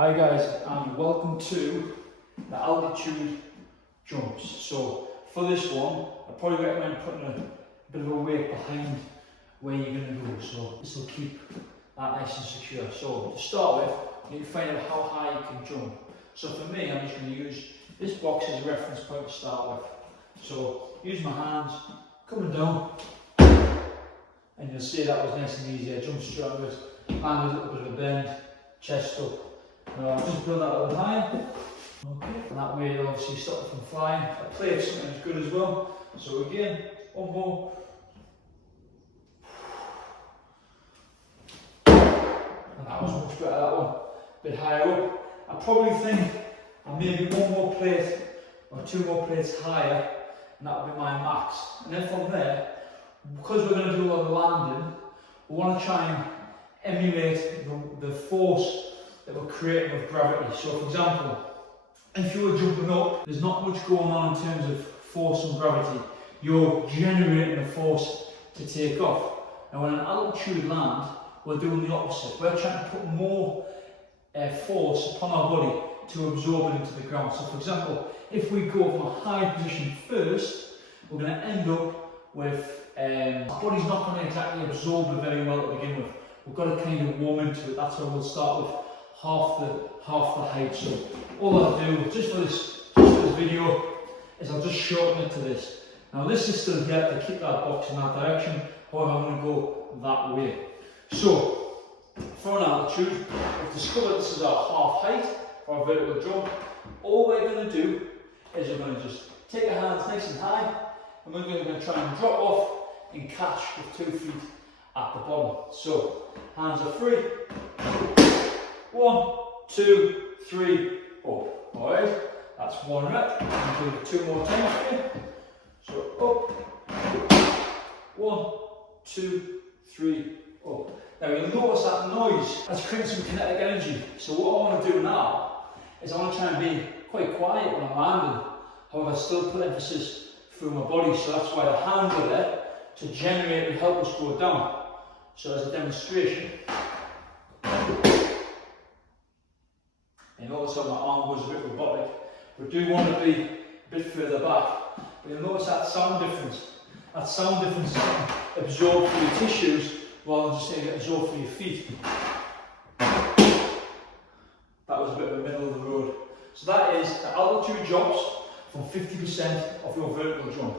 Hi guys, and welcome to the altitude jumps. So for this one, I probably recommend putting a bit of a weight behind where you're going to go, so this will keep that nice and secure. So to start with, you need to find out how high you can jump. So for me, I'm just going to use this box as a reference point to start with. So use my hands, coming down, and you'll see that was nice and easy. I jumped straight on it, and a little bit of a bend, chest up. Just build that a little higher. Okay. And that way it'll obviously stop it from flying. A plate sometimes good as well. So again, one more. And that was much better, that one. A bit higher up. I probably think I maybe one more plate or two more plates higher, and that would be my max. And then from there, because we're going to do a lot of landing, we want to try and emulate the force that we're creating with gravity. So for example, if you were jumping up, there's not much going on in terms of force and gravity. You're generating the force to take off. Now when an altitude land, we're doing the opposite. We're trying to put more force upon our body to absorb it into the ground. So for example, if we go from a high position first, we're going to end up with, our body's not going to exactly absorb it very well to begin with. We've got to kind of warm into it. That's why we'll start with half the height. So all I'll do just for this video is I'll just shorten it to this. Now this is still here to keep that box in that direction, however I'm going to go that way. So for an altitude, we've discovered this is our half height for our vertical jump. All we're going to do is we're going to just take our hands nice and high, and we're going to try and drop off and catch with 2 feet at the bottom. So hands are free. 1, 2, 3, up. Alright, that's one rep. I'm going to do 2 more times here. So up. 1, 2, 3, up. Now you'll notice that noise that's creating some kinetic energy. So what I want to do now is I want to try and be quite quiet when I'm landing. However, still put emphasis through my body. So that's why the hands are there to generate and help us go down. So as a demonstration, you notice how my arm goes a bit robotic. We do want to be a bit further back. But you'll notice that sound difference. That sound difference is absorbed through your tissues rather than just saying it absorbed through your feet. That was a bit of a middle of the road. So that is the altitude jumps from 50% of your vertical jump.